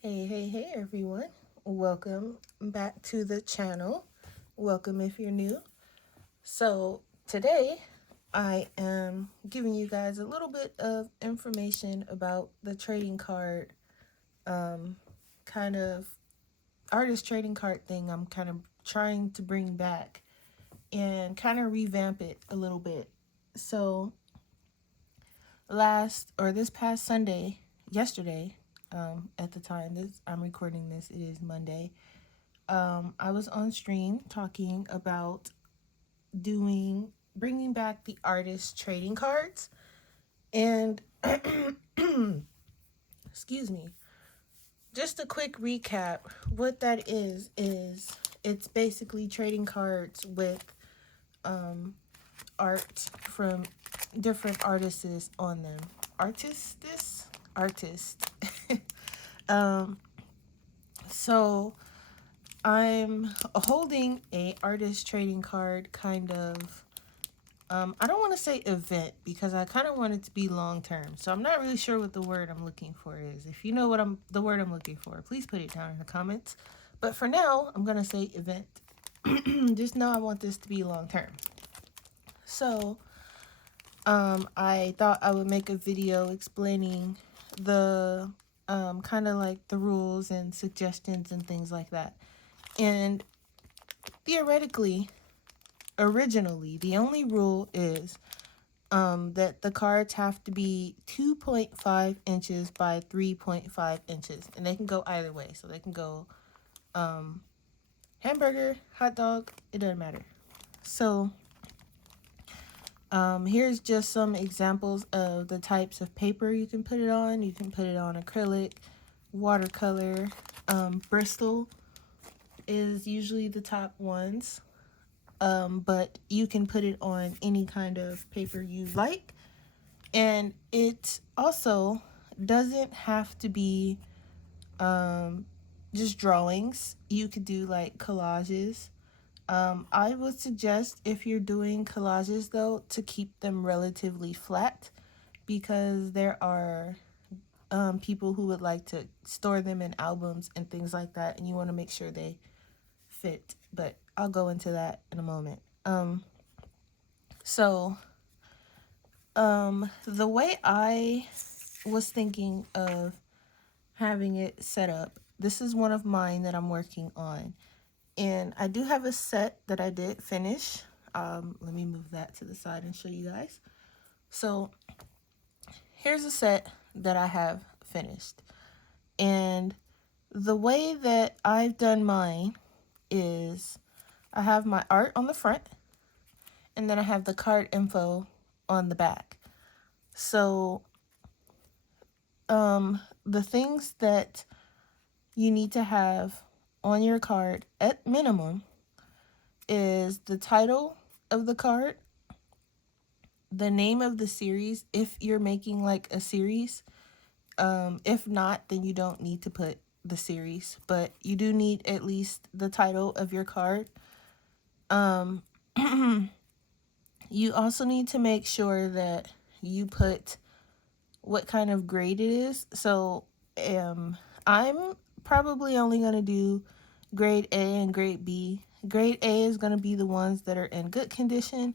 Hey everyone. Welcome back to the channel. Welcome if you're new. So, today I am giving you guys a little bit of information about the trading card kind of artist trading card thing I'm kind of trying to bring back and kind of revamp it a little bit. So, this past Sunday, yesterday, at the time this I'm recording this, it is Monday. I was on stream talking about bringing back the artist trading cards. And, excuse me, just a quick recap. What that is it's basically trading cards with art from different artists on them. Artist. um, so I'm holding a artist trading card kind of I don't want to say event because I kind of want it to be long term. So I'm not really sure what the word I'm looking for is. If you know the word I'm looking for, please put it down in the comments. But for now, I'm going to say event. Just know I want this to be long term. So, I thought I would make a video explaining the kind of like the rules and suggestions and things like that. And theoretically, originally, the only rule is that the cards have to be 2.5 inches by 3.5 inches. And they can go either way. So they can go hamburger, hot dog, it doesn't matter. So here's just some examples of the types of paper you can put it on. You can put it on acrylic, watercolor, Bristol is usually the top ones. But you can put it on any kind of paper you like. And it also doesn't have to be just drawings. You could do like collages. I would suggest if you're doing collages though to keep them relatively flat because there are people who would like to store them in albums and things like that, and you want to make sure they fit. But I'll go into that in a moment. So the way I was thinking of having it set up, this is one of mine that I'm working on. And I do have a set that I did finish. Let me move that to the side and show you guys. So here's a set that I have finished. And the way that I've done mine is I have my art on the front and then I have the card info on the back. So the things that you need to have on your card at minimum is the title of the card, the name of the series if you're making like a series. If not, then you don't need to put the series, but you do need at least the title of your card. You also need to make sure that you put what kind of grade it is. So I'm probably only going to do grade A and grade B. Grade A is going to be the ones that are in good condition,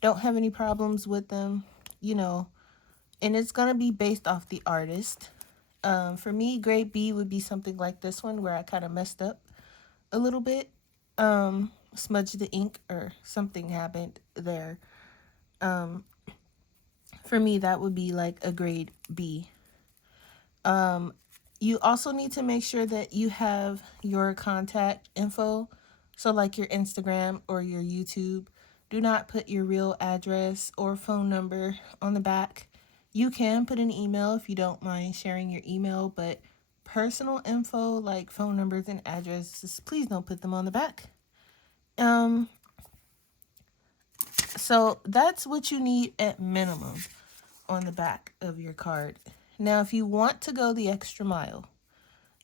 don't have any problems with them, and it's going to be based off the artist. For me, grade B would be something like this one where I kind of messed up a little bit, smudged the ink or something happened there. For me, that would be like a grade B. You also need to make sure that you have your contact info. So like your Instagram or your YouTube. Do not put your real address or phone number on the back. You can put an email if you don't mind sharing your email, but personal info like phone numbers and addresses, please don't put them on the back. So that's what you need at minimum on the back of your card. Now, if you want to go the extra mile,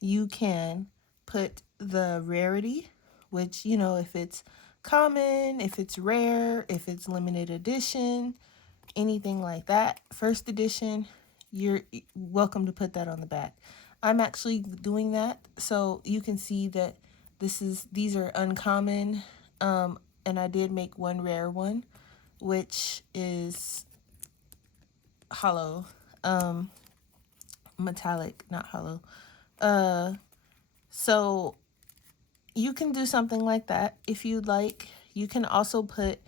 you can put the rarity, which, if it's common, if it's rare, if it's limited edition, anything like that, first edition, you're welcome to put that on the back. I'm actually doing that, so you can see that these are uncommon, and I did make one rare one, which is hollow, metallic, not hollow. So you can do something like that if you'd like. You can also put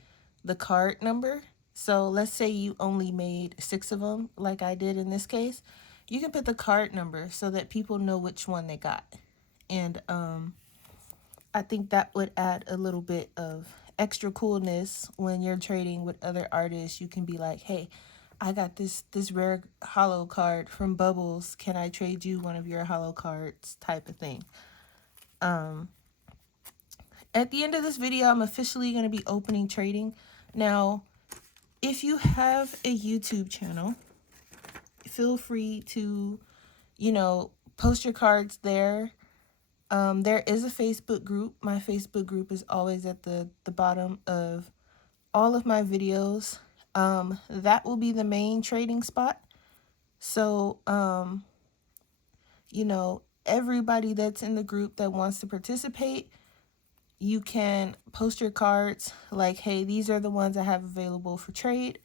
the card number. So let's say you only made 6 of them, like I did in this case. You can put the card number so that people know which one they got. And I think that would add a little bit of extra coolness when you're trading with other artists. You can be like, hey, I got this rare hollow card from Bubbles. Can I trade you one of your hollow cards? Type of thing. At the end of this video, I'm officially going to be opening trading. Now, if you have a YouTube channel, feel free to, post your cards there. There is a Facebook group. My Facebook group is always at the bottom of all of my videos. That will be the main trading spot. So, everybody that's in the group that wants to participate, you can post your cards like, hey, these are the ones I have available for trade.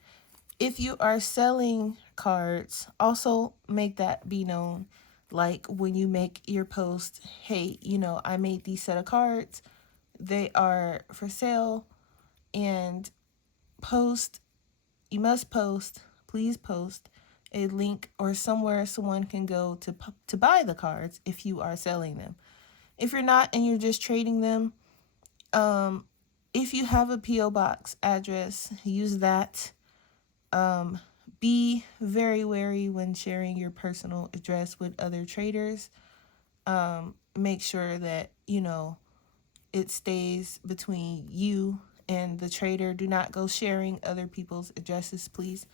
If you are selling cards, also make that be known. Like when you make your post, hey, I made these set of cards. They are for sale. And you must post, please post a link or somewhere someone can go to buy the cards if you are selling them. If you're not and you're just trading them, if you have a P.O. box address, use that. Be very wary when sharing your personal address with other traders. Make sure that, it stays between you and the trader. Do not go sharing other people's addresses, please.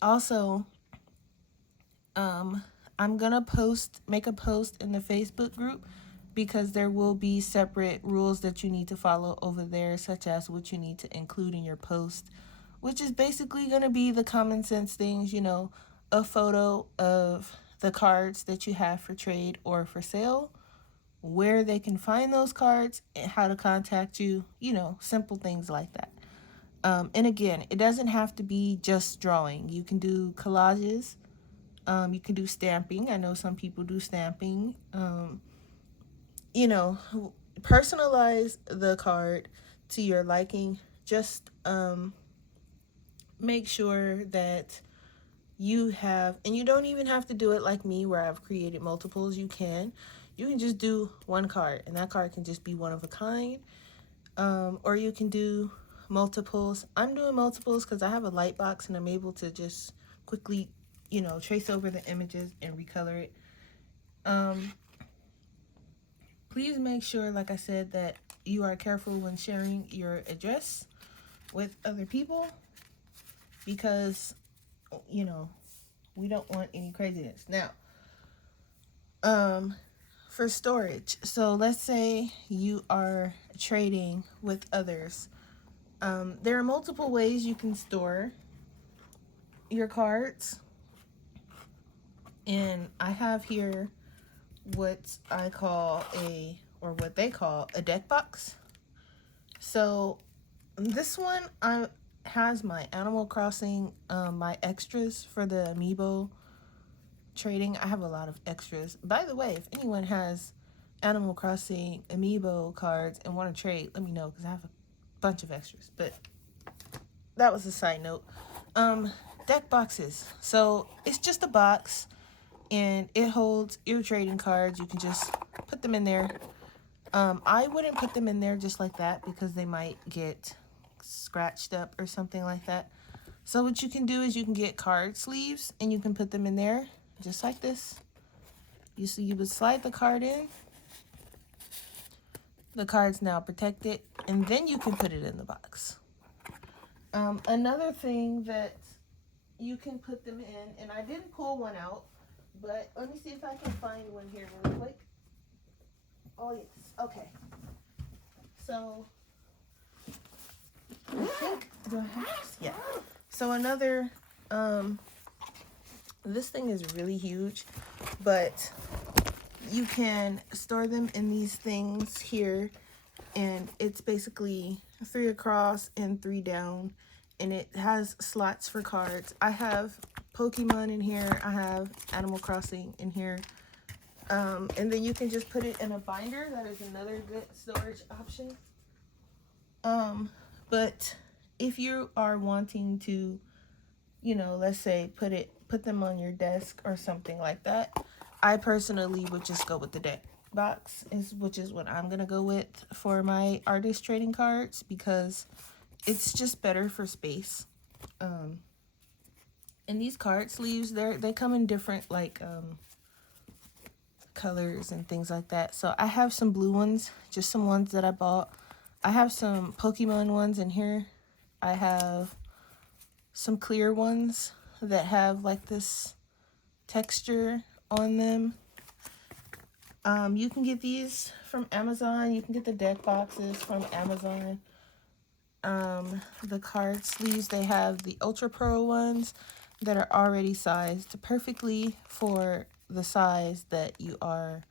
Also, I'm going to make a post in the Facebook group because there will be separate rules that you need to follow over there, such as what you need to include in your post, which is basically going to be the common sense things, a photo of the cards that you have for trade or for sale, where they can find those cards, and how to contact you, simple things like that. And again, it doesn't have to be just drawing. You can do collages. You can do stamping. I know some people do stamping. Personalize the card to your liking. Just make sure that you have, and you don't even have to do it like me where I've created multiples. You can just do one card, and that card can just be one of a kind. Or you can do multiples. I'm doing multiples because I have a light box and I'm able to just quickly, trace over the images and recolor it. Please make sure, like I said, that you are careful when sharing your address with other people because, we don't want any craziness. Now, for storage, so let's say you are trading with others. There are multiple ways you can store your cards. And I have here what they call a deck box. So this one has my Animal Crossing, my extras for the amiibo trading. I have a lot of extras. By the way, if anyone has Animal Crossing amiibo cards and want to trade, let me know because I have a bunch of extras. But that was a side note. Deck boxes. So it's just a box and it holds your trading cards. You can just put them in there. I wouldn't put them in there just like that because they might get scratched up or something like that. So what you can do is you can get card sleeves and you can put them in there just like this. You would slide the card in. The card's now protected, and then you can put it in the box. Another thing that you can put them in, and I didn't pull one out, but let me see if I can find one here really quick. Oh, yes. Okay. So, I think, do I have this? Yeah. So another, this thing is really huge. but you can store them in these things here, and it's basically 3 across and 3 down, and it has slots for cards. I have Pokemon in here, I have Animal Crossing in here, and then you can just put it in a binder. That is another good storage option. But if you are wanting to, you know, let's say put them on your desk or something like that, I personally would just go with the deck box, which is what I'm gonna go with for my artist trading cards, because it's just better for space. And these card sleeves, they come in different like colors and things like that. So I have some blue ones, just some ones that I bought. I have some Pokemon ones in here. I have some clear ones that have like this texture on them. You can get these from Amazon. You can get the deck boxes from Amazon. The card sleeves, they have the Ultra Pro ones that are already sized perfectly for the size that you are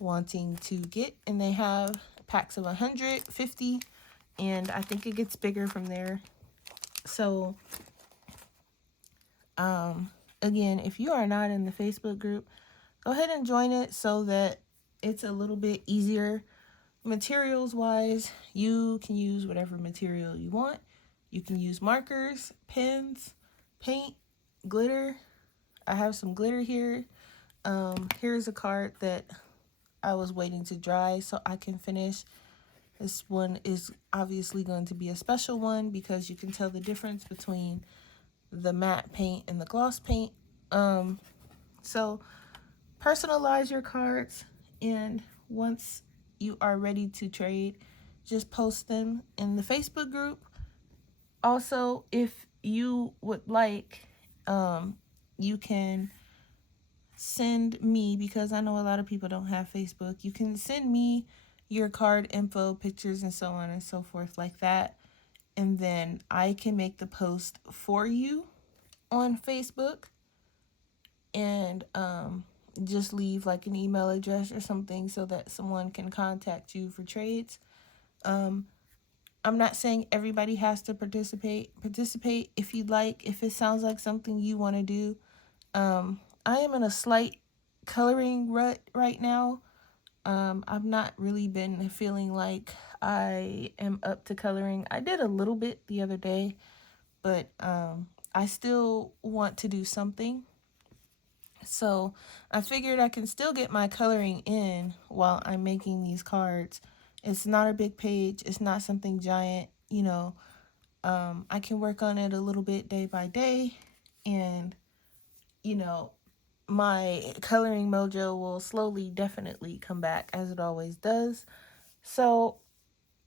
wanting to get, and they have packs of 150, and I think it gets bigger from there. So again, if you are not in the Facebook group, go ahead and join it so that it's a little bit easier. Materials wise, you can use whatever material you want. You can use markers, pens, paint, glitter. I have some glitter here. Here's a card that I was waiting to dry so I can finish. This one is obviously going to be a special one because you can tell the difference between the matte paint and the gloss paint. So personalize your cards, and once you are ready to trade, just post them in the Facebook group. Also, if you would like, you can send me, because I know a lot of people don't have Facebook, you can send me your card info, pictures, and so on and so forth like that, and then I can make the post for you on Facebook, and just leave like an email address or something so that someone can contact you for trades. I'm not saying everybody has to participate if you'd like, if it sounds like something you want to do. I am in a slight coloring rut right now. I've not really been feeling like I am up to coloring. I did a little bit the other day, but I still want to do something. So I figured I can still get my coloring in while I'm making these cards. It's not a big page. It's not something giant, you know. I can work on it a little bit day by day, and, you know, my coloring mojo will slowly, definitely come back, as it always does. So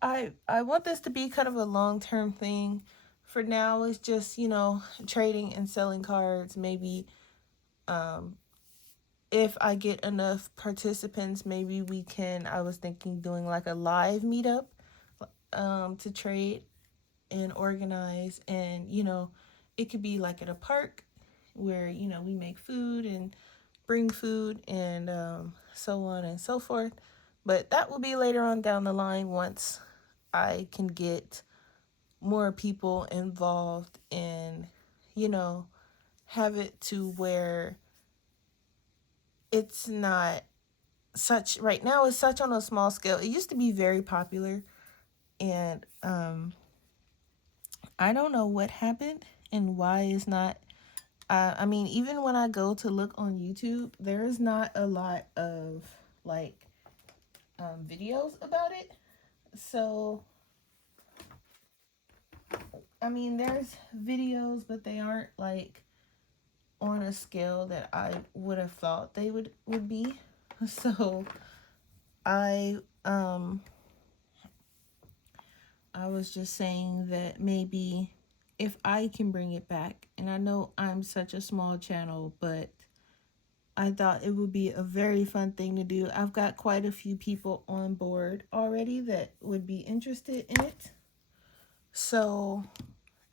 I want this to be kind of a long-term thing. For now, it's just, you know, trading and selling cards. Maybe if I get enough participants, maybe we can, I was thinking doing like a live meetup to trade and organize, and, you know, it could be like at a park where, you know, we make food and bring food and so on and so forth. But that will be later on down the line once I can get more people involved and, you know, have it to where it's not such, right now it's such on a small scale. It used to be very popular, and I don't know what happened and why it's not. I mean, even when I go to look on YouTube, there is not a lot of like videos about it. So I mean, there's videos, but they aren't like on a scale that I would have thought they would be. So I I was just saying that maybe if I can bring it back, and I know I'm such a small channel, but I thought it would be a very fun thing to do. I've got quite a few people on board already that would be interested in it. So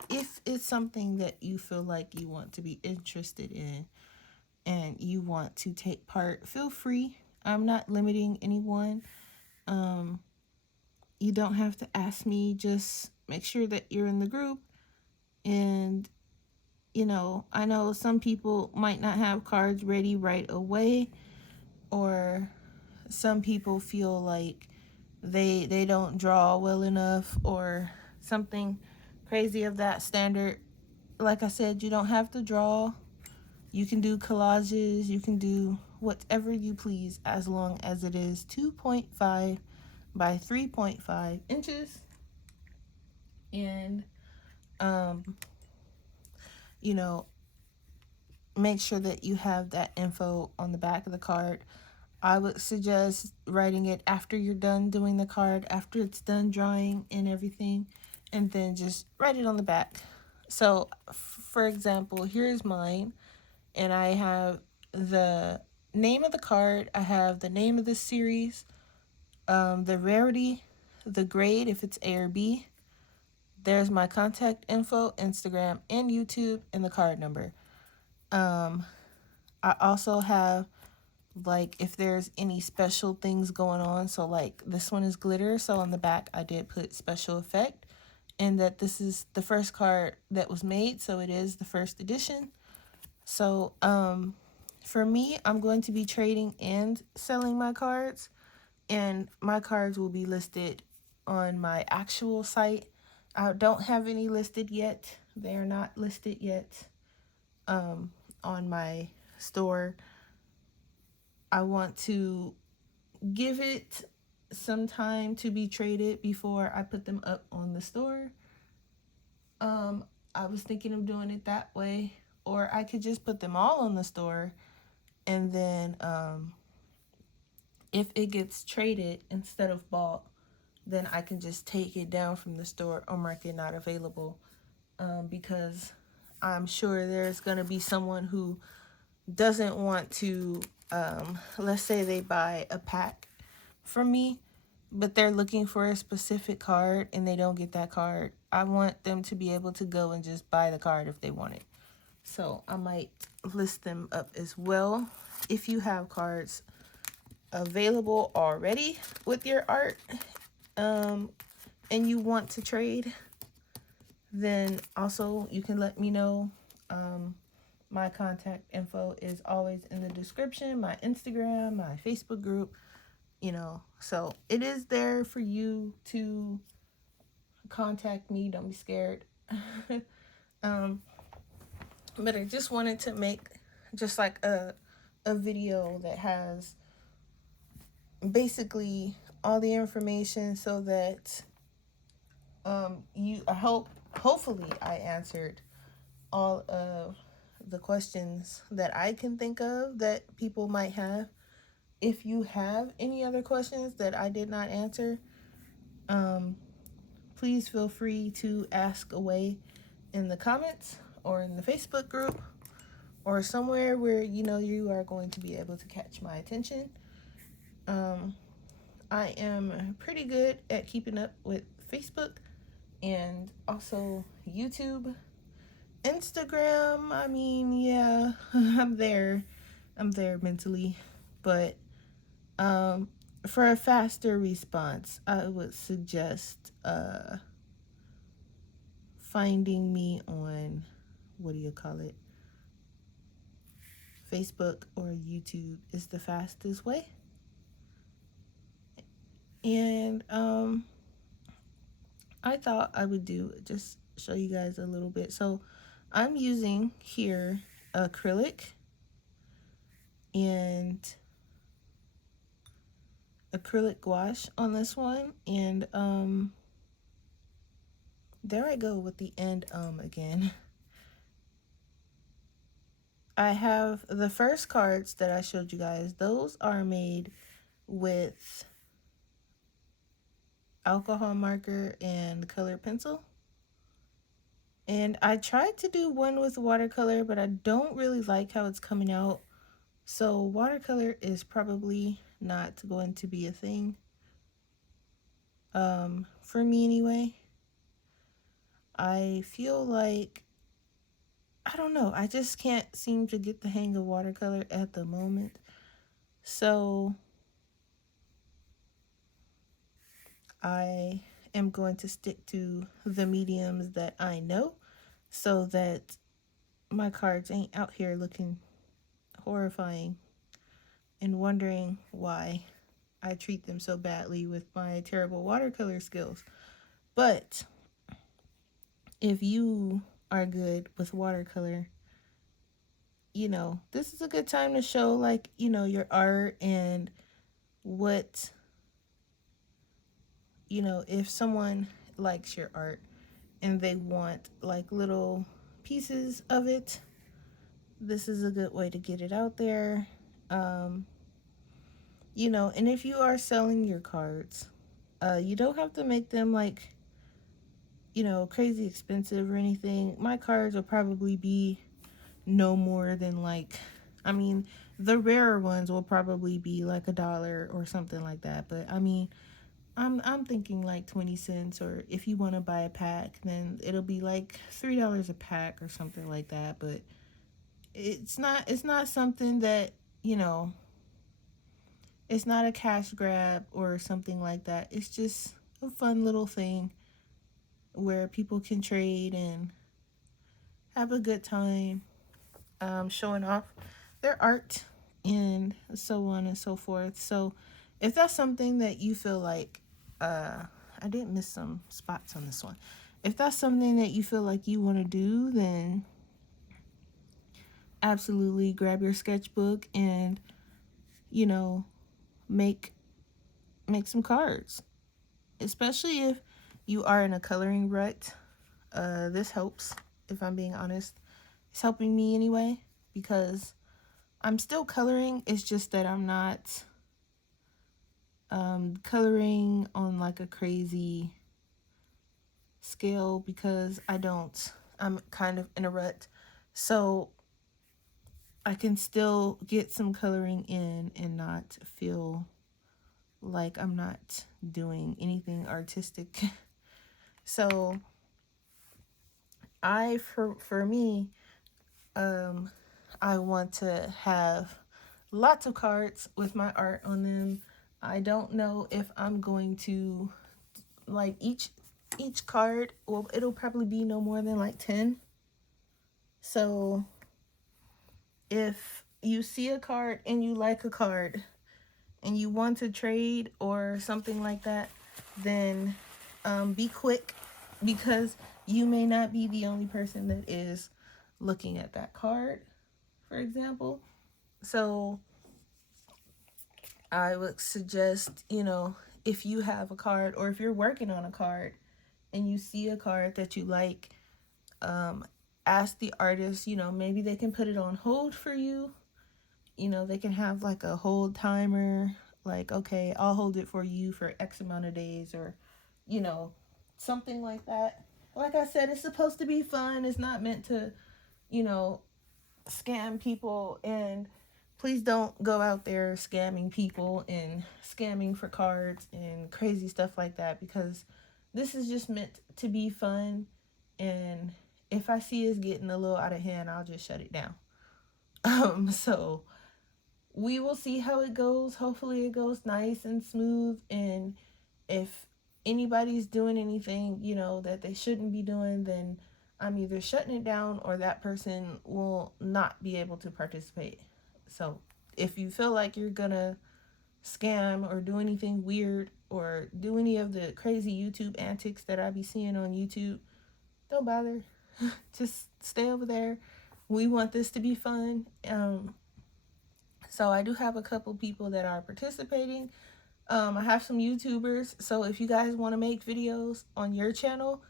if it's something that you feel like you want to be interested in, and you want to take part, feel free. I'm not limiting anyone. Um, you don't have to ask me. Just make sure that you're in the group. And, I know some people might not have cards ready right away, or some people feel like they don't draw well enough, or something crazy of that standard. Like I said, you don't have to draw. You can do collages, you can do whatever you please, as long as it is 2.5 by 3.5 inches. And, um, you know, make sure that you have that info on the back of the card. I would suggest writing it after you're done doing the card, after it's done drawing and everything, and then just write it on the back. So, for example, here's mine, and I have the name of the card, I have the name of the series, the rarity, the grade if it's A or B. There's my contact info, Instagram and YouTube, and the card number. Um, I also have, like, if there's any special things going on. So like this one is glitter, so on the back I did put special effect, and that this is the first card that was made, so it is the first edition. So for me, I'm going to be trading and selling my cards, and my cards will be listed on my actual site. I don't have any listed yet. They are not listed yet on my store. I want to give it some time to be traded before I put them up on the store. I was thinking of doing it that way, or I could just put them all on the store, and then if it gets traded instead of bought, then I can just take it down from the store or mark it not available, because I'm sure there's going to be someone who doesn't want to, let's say they buy a pack from me, but they're looking for a specific card and they don't get that card. I want them to be able to go and just buy the card if they want it. So I might list them up as well. If you have cards available already with your art, and you want to trade, then also you can let me know. My contact info is always in the description, my Instagram, my Facebook group, so it is there for you to contact me. Don't be scared. um, but I just wanted to make just like a video that has basically all the information, so that hopefully I answered all of the questions that I can think of that people might have. If you have any other questions that I did not answer, please feel free to ask away in the comments or in the Facebook group or somewhere where you are going to be able to catch my attention. I am pretty good at keeping up with Facebook and also YouTube. Instagram, I mean, yeah, I'm there. I'm there mentally. But for a faster response, I would suggest finding me on, what do you call it? Facebook or YouTube is the fastest way. And I thought I would just show you guys a little bit. So I'm using here acrylic and acrylic gouache on this one, and there I go with the end again. I have the first cards that I showed you guys. Those are made with alcohol marker and colored pencil. And I tried to do one with watercolor, but I don't really like how it's coming out. So watercolor is probably not going to be a thing. For me anyway. I feel like I don't know. I just can't seem to get the hang of watercolor at the moment. So I am going to stick to the mediums that I know so that my cards ain't out here looking horrifying and wondering why I treat them so badly with my terrible watercolor skills. But if you are good with watercolor, this is a good time to show, like, your art and what, if someone likes your art and they want like little pieces of it, this is a good way to get it out there. Um, and if you are selling your cards, you don't have to make them like, crazy expensive or anything. My cards will probably be no more than like, I mean, the rarer ones will probably be like $1 or something like that. But I mean, I'm thinking like 20 cents, or if you want to buy a pack, then it'll be like $3 a pack or something like that. But it's not something that, you know, it's not a cash grab or something like that. It's just a fun little thing where people can trade and have a good time, showing off their art and so on and so forth. So if that's something that you feel like, I didn't miss some spots on this one. If that's something that you feel like you want to do, then absolutely grab your sketchbook and, you know, make make some cards. Especially if you are in a coloring rut. This helps, if I'm being honest. It's helping me anyway, because I'm still coloring. It's just that I'm not coloring on like a crazy scale, because I'm kind of in a rut. So I can still get some coloring in and not feel like I'm not doing anything artistic. So for me, um I want to have lots of cards with my art on them. I don't know if I'm going to, like, each card, well, it'll probably be no more than like 10. So if you see a card and you like a card and you want to trade or something like that, then be quick, because you may not be the only person that is looking at that card, for example. So I would suggest, if you have a card or if you're working on a card and you see a card that you like, um, ask the artist, maybe they can put it on hold for you. They can have like a hold timer, like, okay, I'll hold it for you for X amount of days, or, you know, something like that. Like I said, it's supposed to be fun. It's not meant to, you know, scam people. And please don't go out there scamming people and scamming for cards and crazy stuff like that, because this is just meant to be fun. And if I see it's getting a little out of hand, I'll just shut it down. So we will see how it goes. Hopefully it goes nice and smooth. And if anybody's doing anything, that they shouldn't be doing, then I'm either shutting it down or that person will not be able to participate. So if you feel like you're gonna scam or do anything weird or do any of the crazy YouTube antics that I be seeing on YouTube, don't bother. Just stay over there. We want this to be fun. So I do have a couple people that are participating. I have some YouTubers. So if you guys want to make videos on your channel,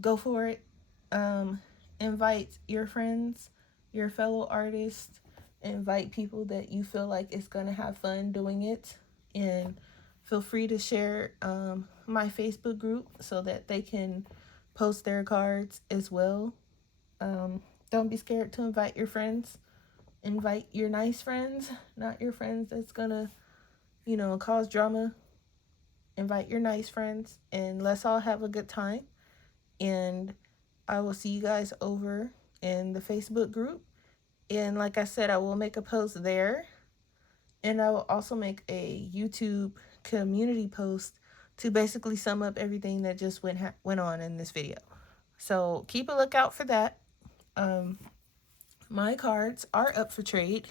go for it. Um, Invite your friends, your fellow artists, invite people that you feel like is going to have fun doing it. And feel free to share my Facebook group so that they can post their cards as well. Um, don't be scared to invite your friends. Invite your nice friends, not your friends that's gonna, cause drama. Invite your nice friends and let's all have a good time. And I will see you guys over in the Facebook group. And like I said, I will make a post there. And I will also make a YouTube community post to basically sum up everything that just went on in this video. So keep a lookout for that. My cards are up for trade,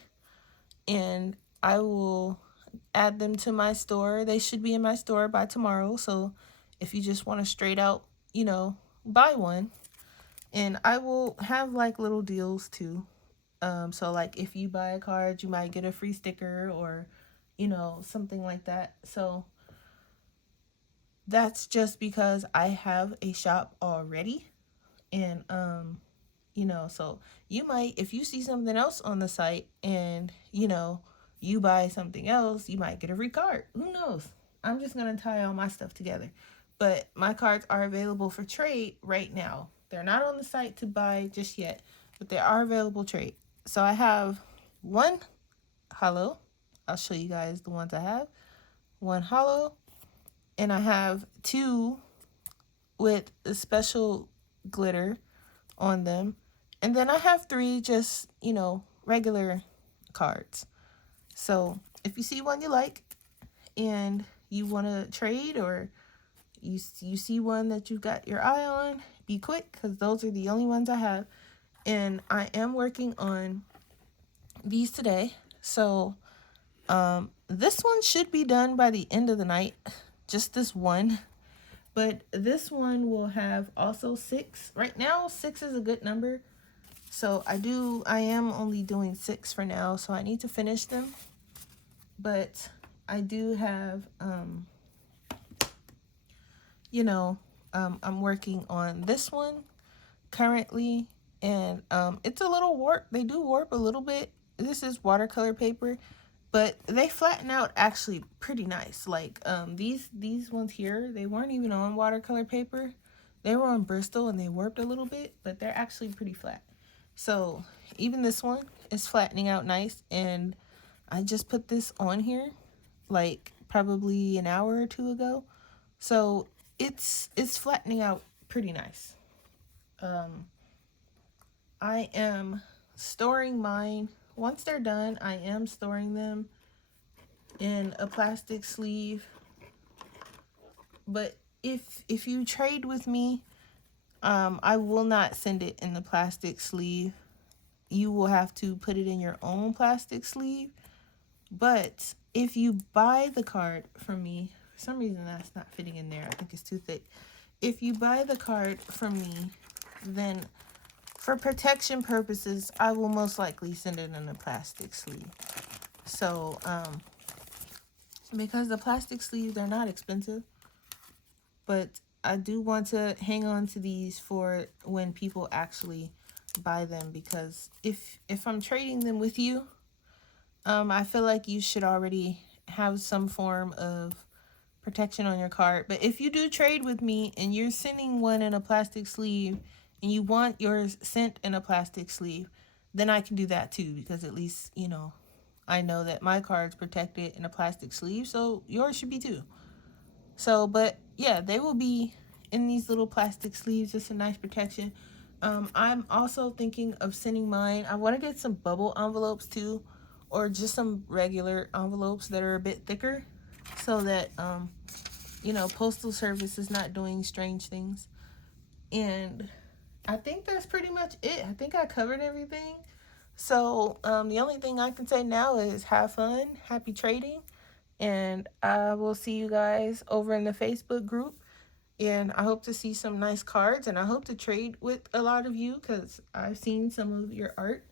and I will add them to my store. They should be in my store by tomorrow. So if you just want to straight out, buy one. And I will have like little deals too. So like if you buy a card, you might get a free sticker or, something like that. So that's just because I have a shop already. And, so you might, if you see something else on the site and, you buy something else, you might get a free card. Who knows? I'm just going to tie all my stuff together. But my cards are available for trade right now. They're not on the site to buy just yet, but they are available trade. So I have one hollow. I'll show you guys the ones I have. One hollow. And I have two with a special glitter on them. And then I have three just, regular cards. So if you see one you like and you want to trade, or you see one that you've got your eye on, be quick, because those are the only ones I have. And I am working on these today. So this one should be done by the end of the night. Just this one. But this one will have also 6. Right now, 6 is a good number. So I am only doing 6 for now. So I need to finish them. But I do have, I'm working on this one currently. And it's a little warped. They do warp a little bit. This is watercolor paper. But they flatten out actually pretty nice. Like these ones here, they weren't even on watercolor paper. They were on Bristol and they warped a little bit, but they're actually pretty flat. So even this one is flattening out nice. And I just put this on here like probably an hour or two ago. So it's flattening out pretty nice. I am storing mine. Once they're done, I am storing them in a plastic sleeve. But if you trade with me, I will not send it in the plastic sleeve. You will have to put it in your own plastic sleeve. But if you buy the card from me, for some reason that's not fitting in there. I think it's too thick. If you buy the card from me, then for protection purposes, I will most likely send it in a plastic sleeve. So, because the plastic sleeves, they're not expensive, but I do want to hang on to these for when people actually buy them, because if I'm trading them with you, I feel like you should already have some form of protection on your card. But if you do trade with me and you're sending one in a plastic sleeve and you want yours sent in a plastic sleeve, then I can do that too, because at least, I know that my card's protected in a plastic sleeve, so yours should be too. So, but yeah, they will be in these little plastic sleeves, just a nice protection. I'm also thinking of sending mine. I want to get some bubble envelopes too, or just some regular envelopes that are a bit thicker, so that postal service is not doing strange things. And I think that's pretty much it. I think I covered everything. So the only thing I can say now is have fun, happy trading, and I will see you guys over in the Facebook group. And I hope to see some nice cards, and I hope to trade with a lot of you, because I've seen some of your art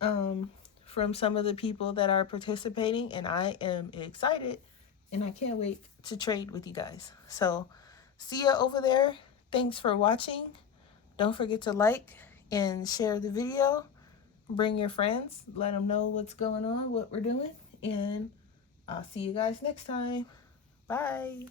from some of the people that are participating, and I am excited, and I can't wait to trade with you guys. So see ya over there. Thanks for watching. Don't forget to like and share the video. Bring your friends. Let them know what's going on, what we're doing. And I'll see you guys next time. Bye.